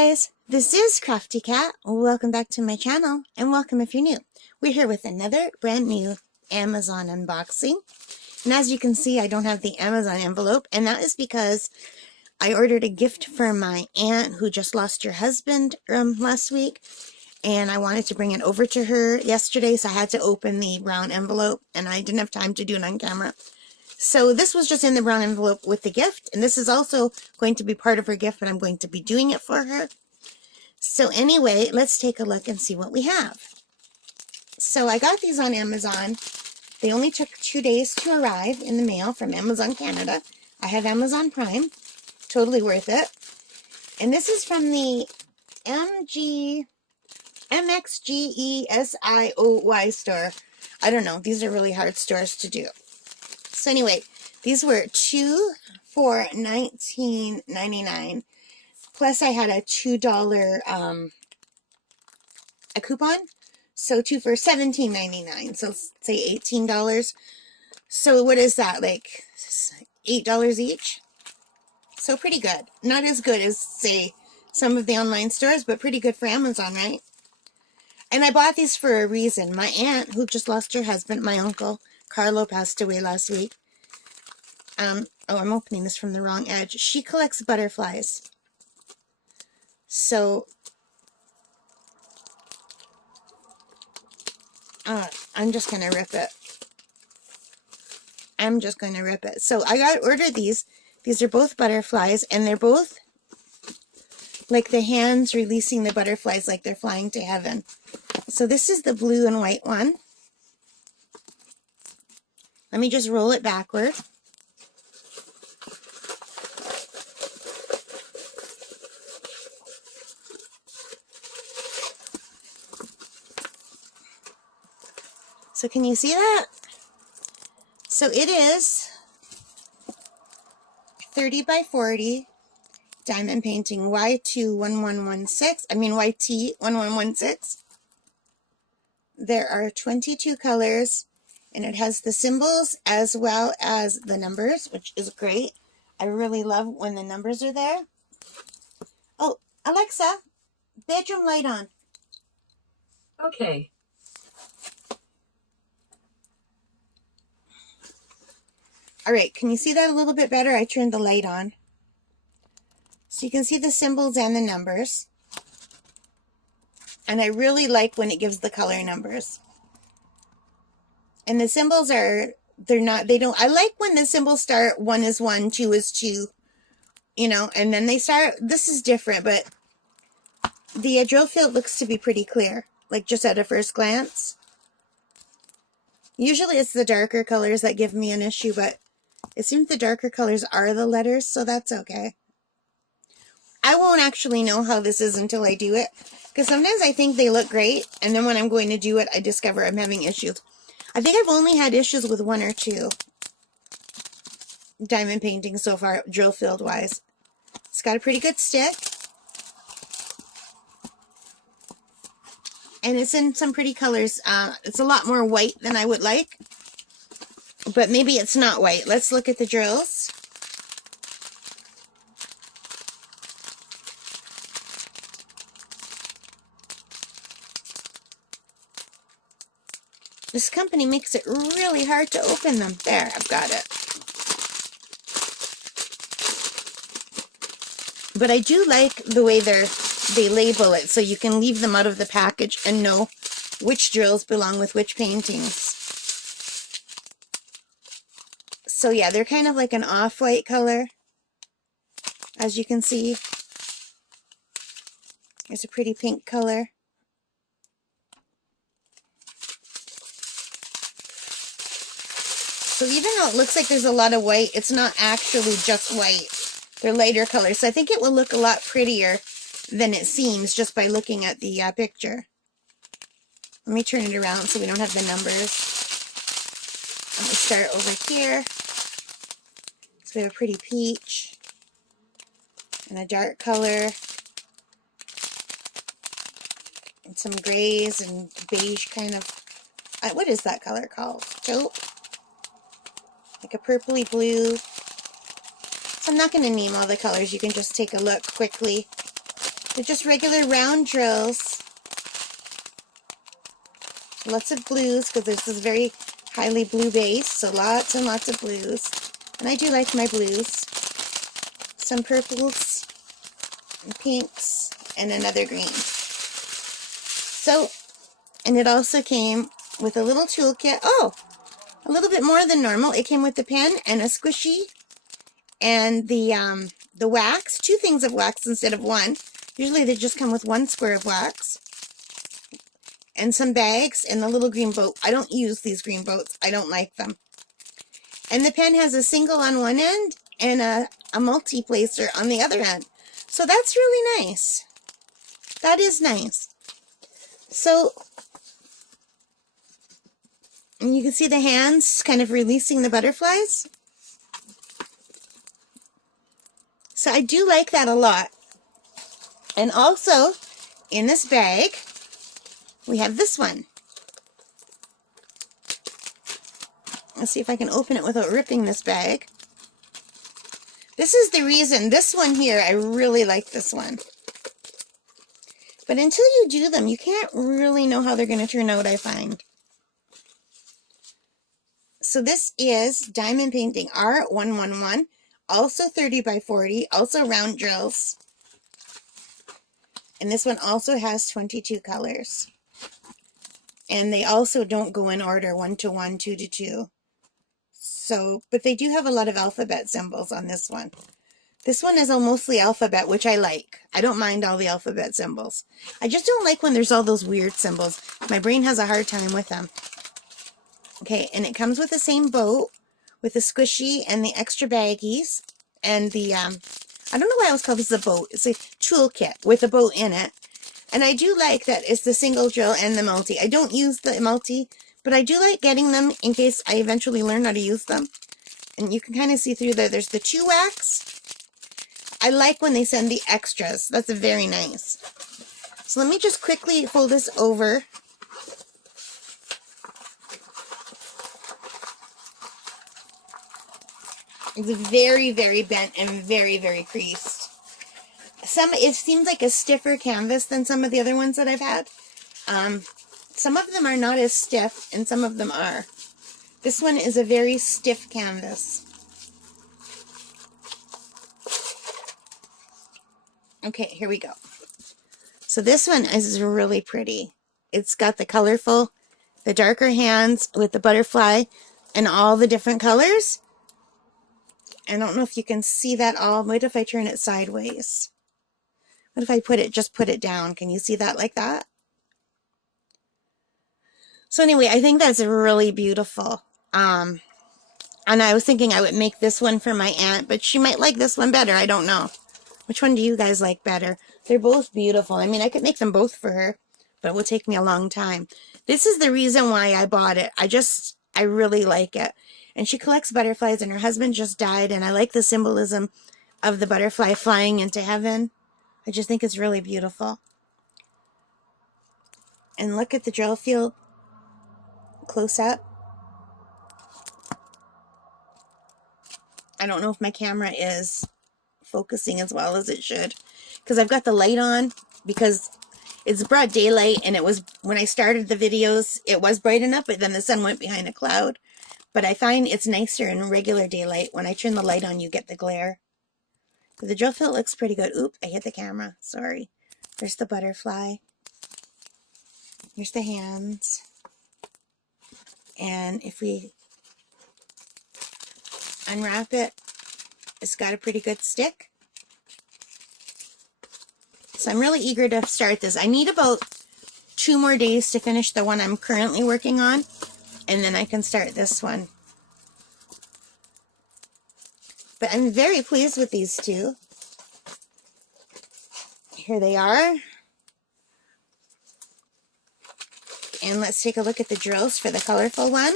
guys, this is Crafty Cat. Welcome back to my channel, and welcome if you're new. We're here with another brand new Amazon unboxing. And as you can see, I don't have the Amazon envelope, and that is because I ordered a gift for my aunt who just lost her husband last week, and I wanted to bring it over to her yesterday, so I had to open the brown envelope, and I didn't have time to do it on camera. So this was just in the brown envelope with the gift, and this is also going to be part of her gift, but I'm going to be doing it for her. So anyway, let's take a look and see what we have. So I got these on Amazon. They only took 2 days to arrive in the mail from Amazon Canada. I have Amazon Prime. Totally worth it. And this is from the MXGESIOY store. I don't know. These are really hard stores to do. So anyway, these were 2 for $19.99. Plus I had a $2 a coupon. So 2 for $17.99. So say $18. So what is that? Like $8 each? So pretty good. Not as good as, say, some of the online stores, but pretty good for Amazon, right? And I bought these for a reason. My aunt, who just lost her husband, my uncle, Carlo, passed away last week. Oh, I'm opening this from the wrong edge. She collects butterflies. So, I'm just going to rip it. So, I ordered these. These are both butterflies, and they're both like the hands releasing the butterflies like they're flying to heaven. So, this is the blue and white one. Let me just roll it backward. So can you see that? So it is 30 by 40 diamond painting YT1116. There are 22 colors, and it has the symbols as well as the numbers, which is great. I really love when the numbers are there. Oh, Alexa, bedroom light on. Okay. All right, can you see that a little bit better? I turned the light on. So you can see the symbols and the numbers. And I really like when it gives the color numbers. And the symbols are, I like when the symbols start 1 is 1, 2 is 2, you know, and then they start, this is different, but the drill field looks to be pretty clear, like just at a first glance. Usually it's the darker colors that give me an issue, but it seems the darker colors are the letters, so that's okay. I won't actually know how this is until I do it, because sometimes I think they look great, and then when I'm going to do it, I discover I'm having issues. I think I've only had issues with 1 or 2 diamond paintings so far, drill field wise. It's got a pretty good stick. And it's in some pretty colors. It's a lot more white than I would like. But maybe it's not white. Let's look at the drills. This company makes it really hard to open them. There, I've got it. But I do like the way they label it, so you can leave them out of the package and know which drills belong with which paintings. So yeah, they're kind of like an off-white color, as you can see. There's a pretty pink color. So even though it looks like there's a lot of white, it's not actually just white. They're lighter colors. So I think it will look a lot prettier than it seems just by looking at the picture. Let me turn it around so we don't have the numbers. Let me start over here. So we have a pretty peach and a dark color and some grays and beige kind of. What is that color called? Taupe? Like a purpley blue. So I'm not going to name all the colors. You can just take a look quickly. They're just regular round drills. Lots of blues because this is very highly blue base, so lots and lots of blues. And I do like my blues. Some purples, and pinks, and another green. So, and it also came with a little toolkit. Oh, a little bit more than normal. It came with the pen and a squishy and the wax. 2 things of wax instead of 1. Usually they just come with 1 square of wax. And some bags and the little green boat. I don't use these green boats. I don't like them. And the pen has a single on one end and a multi-placer on the other end. So that's really nice. That is nice. So, and you can see the hands kind of releasing the butterflies. So I do like that a lot. And also, in this bag, we have this one. Let's see if I can open it without ripping this bag. This is the reason, this one here, I really like this one. But until you do them, you can't really know how they're going to turn out, I find. So this is Diamond Painting R111, also 30 by 40, also round drills. And this one also has 22 colors. And they also don't go in order 1 to 1, 2 to 2. So, but they do have a lot of alphabet symbols on this one. This one is mostly alphabet, which I like. I don't mind all the alphabet symbols. I just don't like when there's all those weird symbols. My brain has a hard time with them. Okay, and it comes with the same boat, with the squishy and the extra baggies, and the, I don't know why I was called this a boat. It's a toolkit with a boat in it. And I do like that it's the single drill and the multi. I don't use the multi, but I do like getting them in case I eventually learn how to use them. And you can kind of see through there. There's the 2 wax. I like when they send the extras. That's very nice. So let me just quickly fold this over. It's very, very bent and very, very creased. It seems like a stiffer canvas than some of the other ones that I've had. Some of them are not as stiff, and some of them are. This one is a very stiff canvas. Okay, here we go. So this one is really pretty. It's got the colorful, the darker hands with the butterfly and all the different colors. I don't know if you can see that all. What if I turn it sideways? What if I just put it down? Can you see that like that? So anyway, I think that's really beautiful. And I was thinking I would make this one for my aunt, but she might like this one better. I don't know. Which one do you guys like better? They're both beautiful. I mean, I could make them both for her, but it will take me a long time. This is the reason why I bought it. I really like it. And she collects butterflies, and her husband just died, and I like the symbolism of the butterfly flying into heaven. I just think it's really beautiful. And look at the drill field close up. I don't know if my camera is focusing as well as it should, because I've got the light on, because it's broad daylight, and it was, when I started the videos, it was bright enough, but then the sun went behind a cloud. But I find it's nicer in regular daylight. When I turn the light on, you get the glare. But the drill field looks pretty good. Oop, I hit the camera. Sorry. There's the butterfly. Here's the hands. And if we unwrap it, it's got a pretty good stick. So I'm really eager to start this. I need about 2 more days to finish the one I'm currently working on, and then I can start this one. But I'm very pleased with these 2. Here they are. And let's take a look at the drills for the colorful one.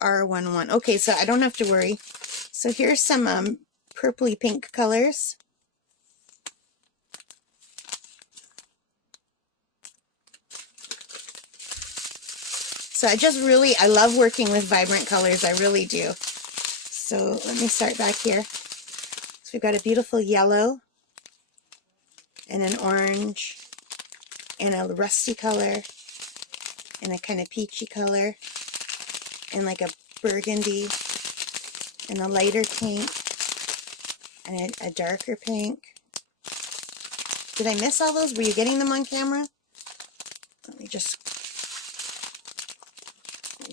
R11. Okay, so I don't have to worry. So here's some purpley pink colors. So I love working with vibrant colors. I really do. So let me start back here. So we've got a beautiful yellow and an orange and a rusty color and a kind of peachy color and like a burgundy and a lighter pink and a darker pink. Did I miss all those? Were you getting them on camera? Let me just...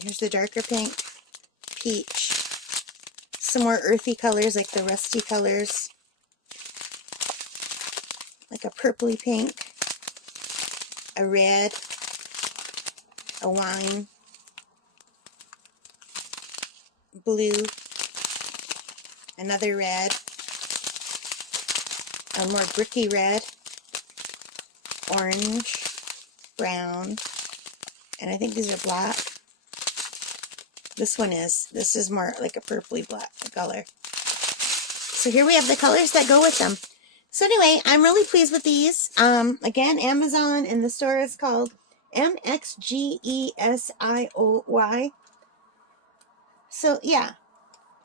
Here's the darker pink, peach, some more earthy colors like the rusty colors, like a purpley pink, a red, a wine, blue, another red, a more bricky red, orange, brown, and I think these are black. This is more like a purpley black color. So here we have the colors that go with them. So anyway, I'm really pleased with these. Again, Amazon, and the store is called MXGESIOY. So yeah,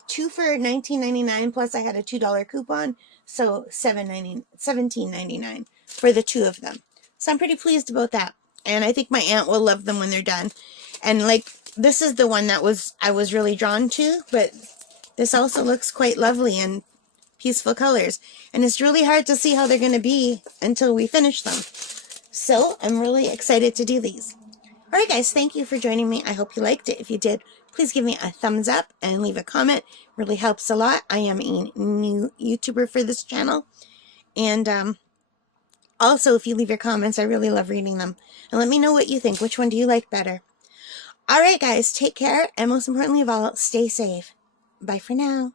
2 for $19.99, plus I had a $2 coupon, so $17.99 for the 2 of them. So I'm pretty pleased about that, and I think my aunt will love them when they're done. And like, this is the one that I was really drawn to, but this also looks quite lovely and peaceful colors, and it's really hard to see how they're going to be until we finish them. So I'm really excited to do these. Alright guys, thank you for joining me. I hope you liked it. If you did, please give me a thumbs up and leave a comment. It really helps a lot. I am a new YouTuber for this channel. And also, if you leave your comments, I really love reading them. And let me know what you think. Which one do you like better? Alright guys, take care. And most importantly of all, stay safe. Bye for now.